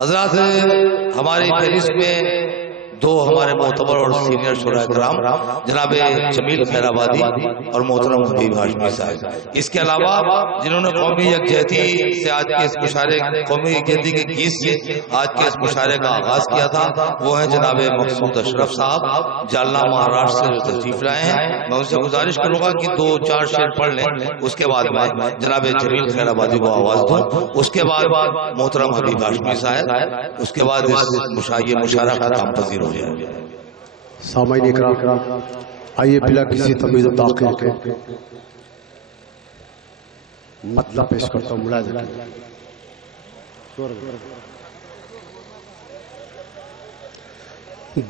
حضرات ہماری فہرست میں دو ہمارے معتبر اور سینئر شورا کرام جناب جمیل خیر آبادی اور محترم حبیب ہاشمی صاحب، اس کے علاوہ جنہوں نے قومی یکجہتی سے آج کے اس مشاعرے قومی یکجہتی کے گیت سے آج کے اس مشاعرے کا آغاز کیا تھا، وہ ہیں جناب مقصود اشرف صاحب جالنا مہاراشٹر سے جو تشریف لائے ہیں۔ میں ان سے گزارش کروں گا کہ 2-4 شعر پڑھ لیں، اس کے بعد میں جناب جمیل خیر آبادی کو آواز دوں، اس کے بعد محترم حبیب ہاشمی صاحب، اس کے بعد اس مشاعرہ ختم پذیر ہو جائے۔ سامعین اکرام، آئیے بلا کسی تمہید و تاخیر کے مطلب پیش کرتا ہوں، ملاحظہ کریں۔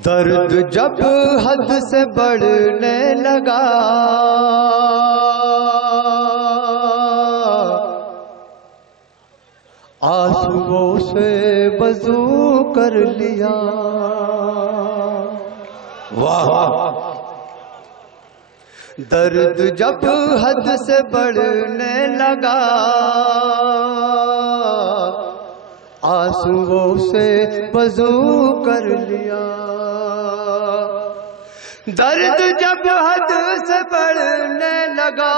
درد جب حد سے بڑھنے لگا، آنسوؤں سے وضو کر لیا۔ واہ! درد جب حد سے بڑھنے لگا، آنسوؤں سے وضو کر لیا۔ درد جب حد سے بڑھنے لگا،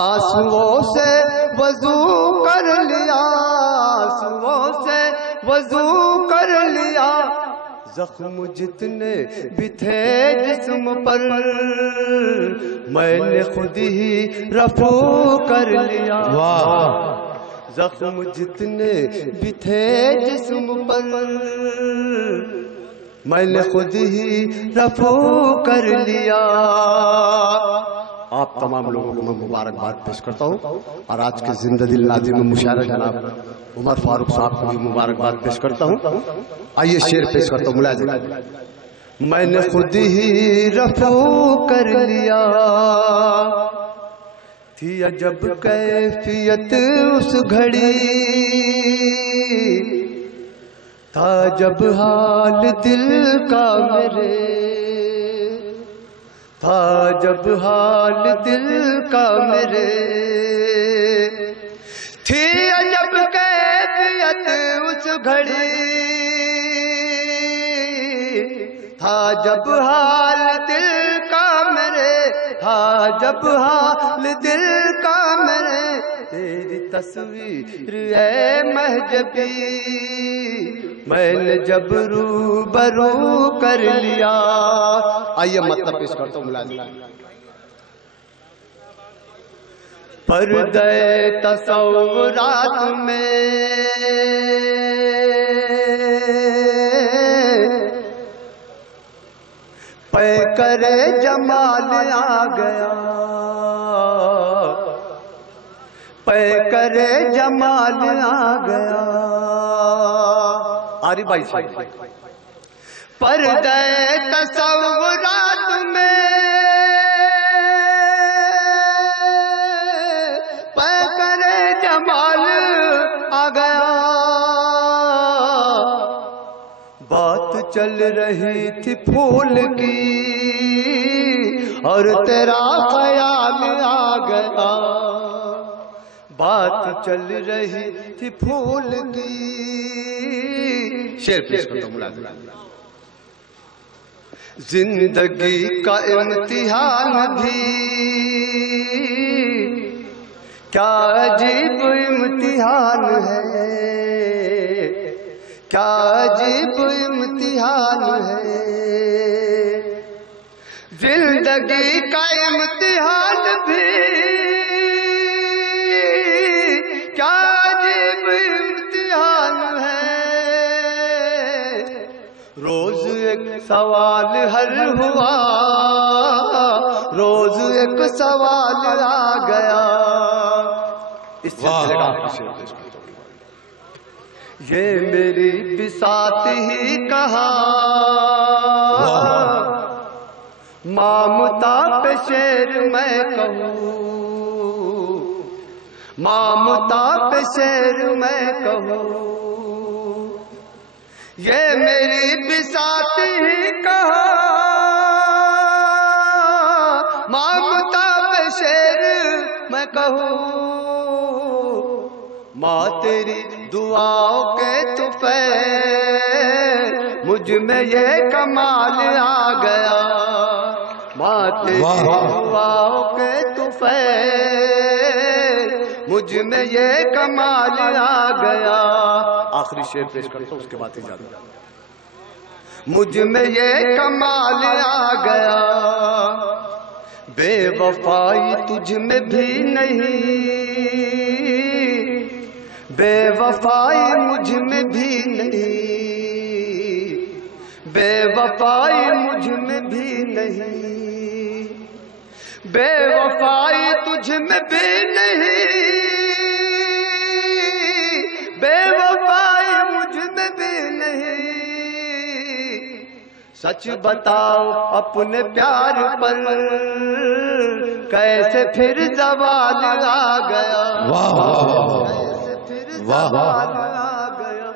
آنسوؤں سے وضو کر لیا، آنسوؤں سے وضو کر لیا۔ زخم جتنے بھی تھے جسم پر میں نے خود ہی رفو کر لیا۔ زخم جتنے بھی تھے جسم پر میں نے خود ہی رفو کر لیا۔ آپ تمام لوگوں کو میں مبارکباد پیش کرتا ہوں، اور آج کے زندہ دل ناظم مشاعرہ جناب عمر فاروق صاحب کو بھی مبارکباد پیش کرتا ہوں۔ آئیے شعر پیش کرتا ہوں، ملاحظہ کریں۔ میں نے خود ہی رفو کر لیا، تھی عجب کیفیت اس گھڑی، تھا جب حال دل کا میرے، تھا جب حال دل کا میرے، تھی عجب کیفیت اس گھڑی، تھا جب حال دل کا میرے، تھا جب حال دل کا میرے، تیری تصویر اے مہجبی میں نے جب روبرو کر لیا۔ آئیے مطلب پیش کرتا ہوں، ملاحظہ پردے تصورات میں پے کرے جمال آ گیا، پے کرے جمال آ گیا۔ آری بھائی صاحب، پردے تصورات میں پے کرے جمال آ گیا، بات چل رہی تھی پھول کی اور تیرا خیال آ گیا، بات چل رہی تھی پھول کی۔ شعر پیش کرتا ہوں، ملاحظہ کریں۔ زندگی کا امتحان بھی کیا عجیب امتحان ہے، کیا عجیب امتحان ہے۔ زندگی کا امتحان بھی کیا عجیب امتحان ہے، روز ایک سوال حل ہوا، روز ایک سوال آ گیا۔ اس سلسلے کا یہ میری بساط ہی کہا، مامتا پہ شعر میں کہوں، مامتا پہ شعر میں کہوں، یہ میری بساط ہی کہا، مامتا پہ شعر میں کہوں، ماں تیری دعاؤں کے طفیل مجھ میں یہ کمال آ گیا، ماں تیری دعاؤں کے طفیل مجھ میں یہ کمال آ گیا۔ آخری شعر پیش کرتا ہوں، اس کے بعد اجازت۔ مجھ میں یہ کمال آ گیا، بے وفائی تجھ میں بھی نہیں، بے وفائی مجھ میں بھی نہیں، بے وفائی مجھ میں بھی نہیں، بے وفائی تجھ میں بھی نہیں، بے وفائی مجھ میں بھی نہیں۔ سچ بتاؤ اپنے پیار پر کیسے پھر زوال آ گیا، واہ واہ واہ کیسے پھر زوال آ گیا۔